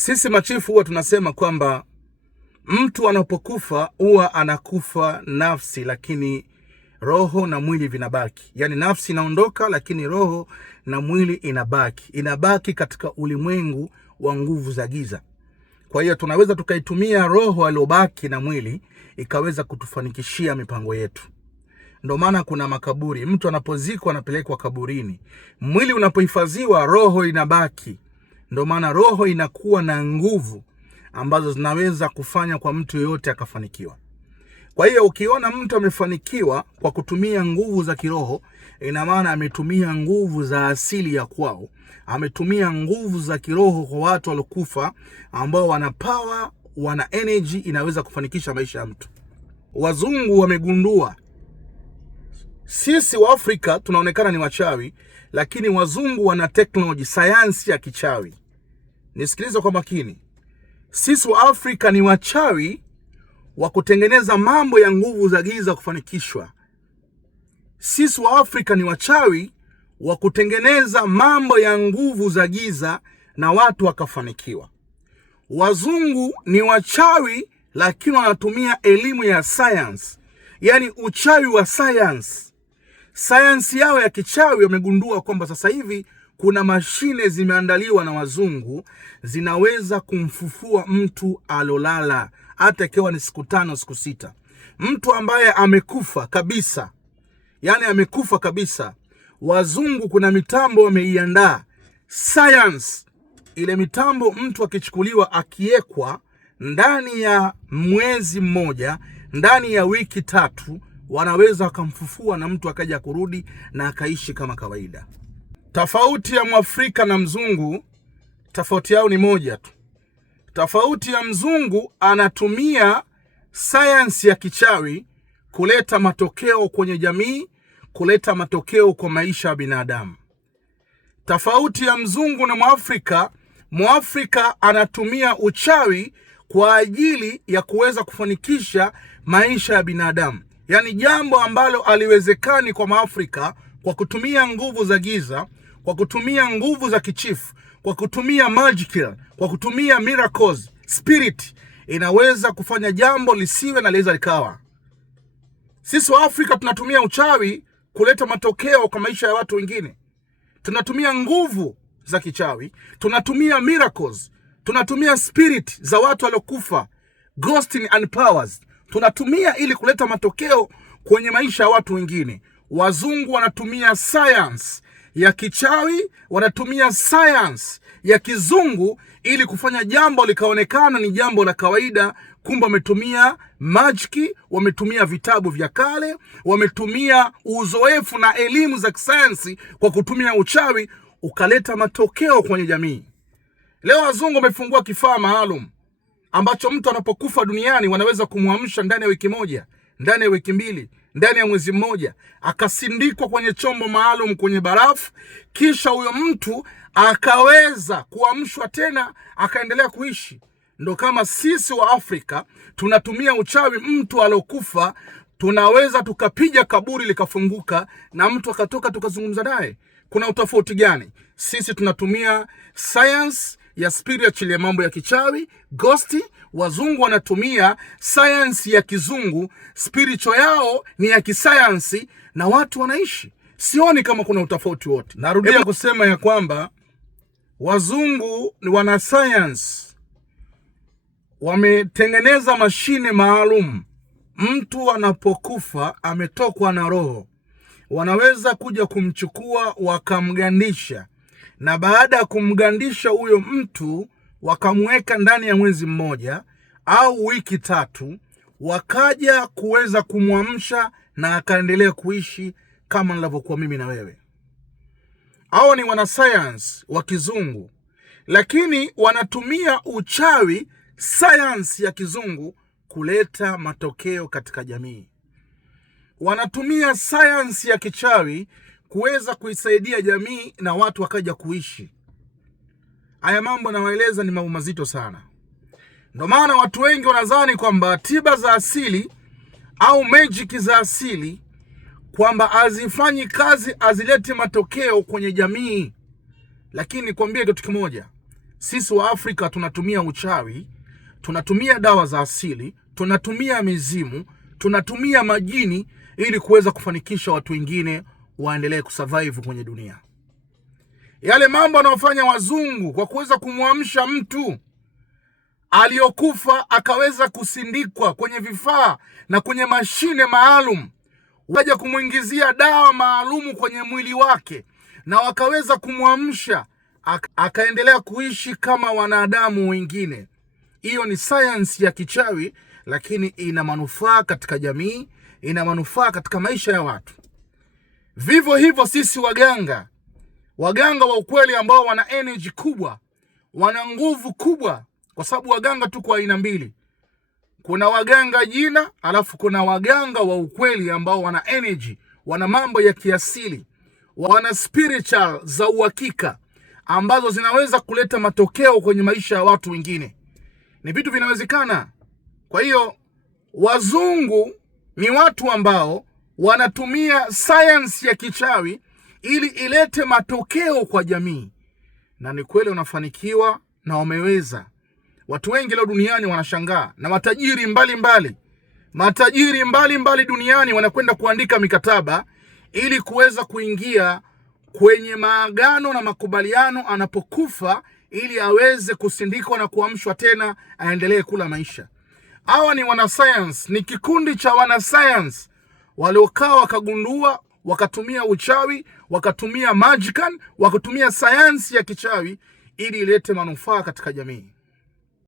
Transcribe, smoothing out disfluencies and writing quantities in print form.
Sisi machifu huwa tunasema kwamba mtu anapokufa huwa anakufa nafsi, lakini roho na mwili vinabaki. Yaani nafsi inaondoka, lakini roho na mwili inabaki katika ulimwengu wa nguvu za giza. Kwa hiyo tunaweza tukaitumia roho aliyobaki na mwili ikaweza kutufanikishia mipango yetu. Ndio maana kuna makaburi, mtu anapozikwa anapelekwa kaburini. Mwili unapohifadhiwa, roho inabaki. Ndio maana roho inakuwa na nguvu ambazo zinaweza kufanya kwa mtu yoyote akafanikiwa. Kwa hiyo ukiona mtu amefanikiwa kwa kutumia nguvu za kiroho, ina maana ametumia nguvu za asili ya kwao, ametumia nguvu za kiroho kwa watu waliokufa ambao wana power, wana energy inaweza kufanikisha maisha ya mtu. Wazungu wamegundua sisi wa Afrika tunaonekana ni wachawi, lakini wazungu wana technology, sayansi ya kichawi. Nisikilize kwa makini. Sisi wa Afrika ni wachawi wa kutengeneza mambo ya nguvu za giza kufanikishwa. Sisi wa Afrika ni wachawi wa kutengeneza mambo ya nguvu za giza na watu wakafanikiwa. Wazungu ni wachawi lakini wanatumia elimu ya science, yani uchawi wa science. Sayansi yao ya kichawi wamegundua kwamba sasa hivi kuna mashine zimeandaliwa na wazungu zinaweza kumfufua mtu alolala hata ikiwa ni siku 5 siku 6. Mtu ambaye amekufa kabisa, yani amekufa kabisa, wazungu kuna mitambo wameiandaa science. Ile mitambo mtu akichukuliwa akiekwa ndani ya mwezi mmoja, ndani ya wiki 3 wanaweza wakamfufua na mtu akaja kurudi na akaishi kama kawaida. Tofauti ya Mwafrika na mzungu, tofauti yao ni moja tu. Tofauti ya mzungu anatumia science ya kichawi kuleta matokeo kwenye jamii, kuleta matokeo kwa maisha ya binadamu. Tofauti ya mzungu na Mwafrika, Mwafrika anatumia uchawi kwa ajili ya kuweza kufanikisha maisha ya binadamu. Yaani jambo ambalo aliwezekani kwa Mwafrika kwa kutumia nguvu za giza, kwa kutumia nguvu za kichifu, kwa kutumia magical, kwa kutumia miracles, spirit, inaweza kufanya jambo lisiwe na leza likawa. Sisi wa Afrika tunatumia uchawi kuleta matokeo kwa maisha ya watu wengine. Tunatumia nguvu za kichawi, tunatumia miracles, tunatumia spirit za watu waliokufa, ghosting and powers. Tunatumia ili kuleta matokeo kwenye maisha ya watu wengine. Wazungu wanatumia science ya kichawi, wanatumia science ya kizungu ili kufanya jambo likaonekana ni jambo la kawaida, kumbe wametumia majiki, wametumia vitabu vya kale, wametumia uzoefu na elimu za kisayansi kwa kutumia uchawi ukaleta matokeo kwenye jamii. Leo wazungu wamefungua kifaa maalum ambacho mtu anapokufa duniani wanaweza kumwamsha ndani ya wiki moja, ndani ya wiki 2, ndani ya mwezi mmoja, akasindikwa kwenye chombo maalum kwenye barafu, kisha huyo mtu akaweza kuamshwa tena akaendelea kuishi. Ndo kama sisi wa Afrika tunatumia uchawi, mtu alokufa tunaweza tukapiga kaburi likafunguka na mtu akatoka tukazungumza naye. Kuna utofauti gani? Sisi tunatumia science ya spiritual ya mambo ya kichawi, ghosti. Wazungu wanatumia science ya kizungu, spiritual yao ni ya kisayansi na watu wanaishi. Sioni kama kuna utofauti wote. Narudia kusema ya kwamba wazungu ni wana science, wametengeneza mashine maalum. Mtu anapokufa ametokwa na roho, wanaweza kuja kumchukua wakamgandisha, na baada ya kumgandisha huyo mtu wakamweka ndani ya mwezi mmoja au wiki 3, wakaja kuweza kumwamsha na akaendelea kuishi kama nilivyokuwa mimi na wewe. Hao ni wana science wa kizungu, lakini wanatumia uchawi, science ya kizungu, kuleta matokeo katika jamii. Wanatumia science ya kichawi kuweza kuisaidia jamii na watu wakaja kuishi. Haya mambo nawaeleza ni mambo mazito sana. Ndio maana watu wengi wanadhani kwamba tiba za asili au magic za asili kwamba hazifanyi kazi, hazileti matokeo kwenye jamii. Lakini nikwambie kitu kimoja, Sisi wa Afrika tunatumia uchawi, tunatumia dawa za asili, tunatumia mizimu, tunatumia majini ili kuweza kufanikisha watu wengine waendelee kusurvive kwenye dunia. Yale mambo wanayofanya wazungu kwa kuweza kumwamsha mtu aliyokufa akaweza kusindikwa kwenye vifaa na kwenye mashine maalum, waja kumuingizia dawa maalumu kwenye mwili wake na wakaweza kumwamsha akaendelea kuishi kama wanadamu wengine. Hiyo ni science ya kichawi, lakini ina manufaa katika jamii, ina manufaa katika maisha ya watu. Vivyo hivyo sisi waganga wa ukweli ambao wana energy kubwa, wana nguvu kubwa, kwa sababu waganga tuko aina mbili. Kuna waganga jina, alafu kuna waganga wa ukweli ambao wana energy, wana mambo ya kiasili, wana spiritual za uhakika ambazo zinaweza kuleta matokeo kwenye maisha ya watu wengine. Ni vitu vinawezekana. Kwa hiyo wazungu ni watu ambao wanatumia science ya kichawi ili ilete matokeo kwa jamii, na ni kweli wanafanikiwa na wameweza. Watu wengi leo duniani wanashangaa, na matajiri mbalimbali duniani wanakwenda kuandika mikataba ili kuweza kuingia kwenye maagano na makubaliano anapokufa, ili aweze kusindikwa na kuamshwa tena aendelee kula maisha. Hawa ni wanasayansi, ni kikundi cha wanasayansi waliokaa wakagundua, wakatumia uchawi, wakatumia magican, wakatumia sayansi ya kichawi ili ilete manufaa katika jamii.